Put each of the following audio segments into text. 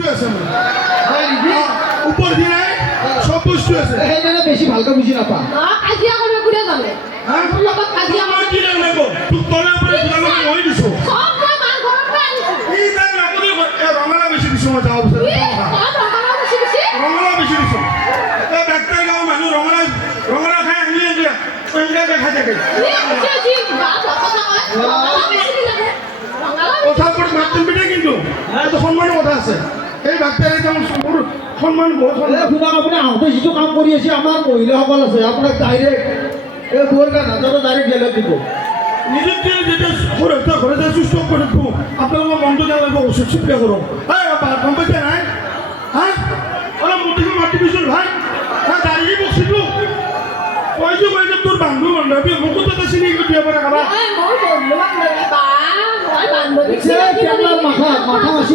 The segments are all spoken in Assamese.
বস্তু আছে ওপৰ দি নাই সব বস্তু আছে সেইকাৰণে বেছি ভালকৈ বুজি নাপাওঁ কাজিয়া কৰিব কোনে জানে মোৰ লগত কাজিয়া আমাৰ কি লাগিব তোক তলে ওপৰে দুটামান মই দিছো সব মই মাৰ ঘৰৰ পৰা আনিছো এই তাৰ নাপদে ৰঙালা বেছি দিছো মই যাওঁ ৰঙালা বেছি দিছো এই ডাক্তাৰ গাঁৱৰ মানুহ ৰঙালা খাই আনি দিয়ে পঞ্জাবে খাই থাকে কথা ওপৰত মাত দিবি কিন্তু এইটো সন্মানৰ কথা আছে এই ডাক্তাৰে মোৰ সন্মান বহুত শুনক আপুনি আহোঁতে যিটো কাম কৰি আছে আমাৰ মহিলাসকল আছে আপোনাক ডাইৰেক্ট এই দুৱাৰ নাজানো ডাইৰেক্ট জেলত দিব নিজকে যেতিয়া ঘৰতে সুস্থ কৰি থাকোঁ আপোনালোকৰ মনটো নালাগিব ওচৰ চুপিয়া কৰোঁ গম পাইছে নাই হা অলপ মোটিকে মাতিবিচোন ভাই দাঁড়িয়ে বসিলোঁ কৈছোঁ তোৰ বান্ধু বান্ধৱী মোকো তাতে চিনি দিব পাৰে কাৰোবাৰ মাথা মাছি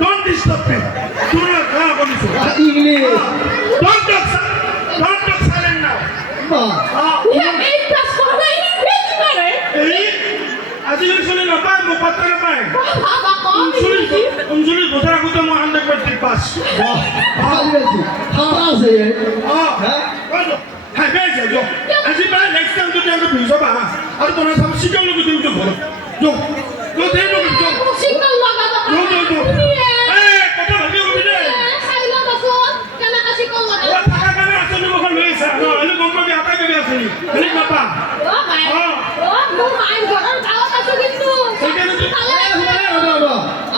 Don't disturb me. Do not English Don't talk silent now. আজিকালি চলি নাপায় মোক পাত্তা নাপায় ঊনচল্লিছ বছৰ আগতে মই 100% পাছ আজি পাই নেক্সট টাইম যদি আমি ভিজ বা আৰু তোমাৰ চাব চিকাও লগি দিম তো ঘৰত যো যো দে লগি যো কথা ভাবি কবি দে থাকা কাৰণে আচনি মোক লৈ আছে এনে গম পাবি আটাই কবি আচনি এনে নাপা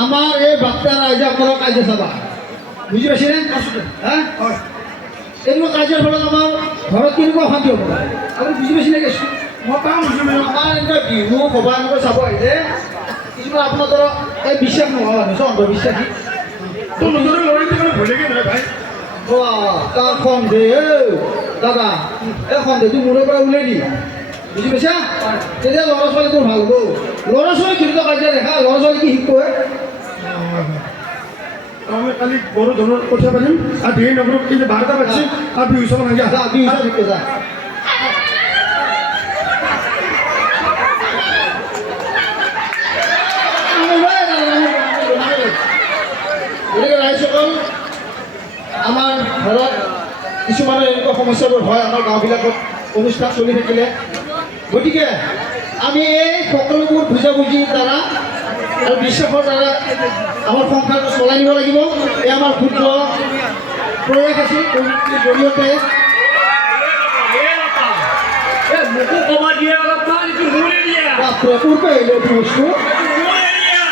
আমাৰ এই বাচ্চা ৰাইজে আপোনালোক কাজিয়া চাবা বুজি পাইছেনে হা এনেকুৱা কাজিয়াৰ ফলত আমাৰ ঘৰত কেনেকুৱা অশান্তি হ'ব আপুনি বুজি পাইছেনে কৈছোঁ মই পাওঁ আমাৰ এনেকুৱা বিহু সভা এনেকৈ চাব আহিলে কিছুমান আপোনাৰ ধৰক এই বিশ্বাস নোহোৱা মানুহ অন্ধবিশ্বাসী তোৰ নজৰে লৰাই দিলে ভয় লাগে নহয় ভাই তাৰ সন্দেহ দাদা এই সন্দেহটো মূৰৰ পৰা উলিয়াই দি বুজি পাইছা তেতিয়া ল'ৰা ছোৱালীটো ভাল হ'ব ল'ৰা ছোৱালী কিন্তু কাজিয়া দেখা ল'ৰা ছোৱালী কি শিকব আমি কালি বড় ধৰণৰ কথা পাতিম আৰু ধেৰ নগৰত এই যে 12টা বাজিছে আৰু বিহু চাব নাযায় যা বিহু চাব শিকে যা গতিকে ৰাইজসকল আমাৰ ঘৰত কিছুমানৰ এনেকুৱা সমস্যাবোৰ হয় আমাৰ গাঁওবিলাকত অনুষ্ঠান চলি থাকিলে গতিকে আমি এই সকলোবোৰ বুজাবুজিৰ দ্বাৰা আৰু বিশ্বাসৰ দ্বাৰা আমাৰ সংসাৰটো চলাই নিব লাগিব এই আমাৰ ক্ষুদ্ৰ প্ৰয়াস আছিল প্ৰযুক্তিৰ জৰিয়তে মোকো কমাই দিয়ে অলপমান এইটো মোৰে দিয়া বাপৰে কোৰ পৰা আহিলে এইটো বস্তু মোৰে দিয়া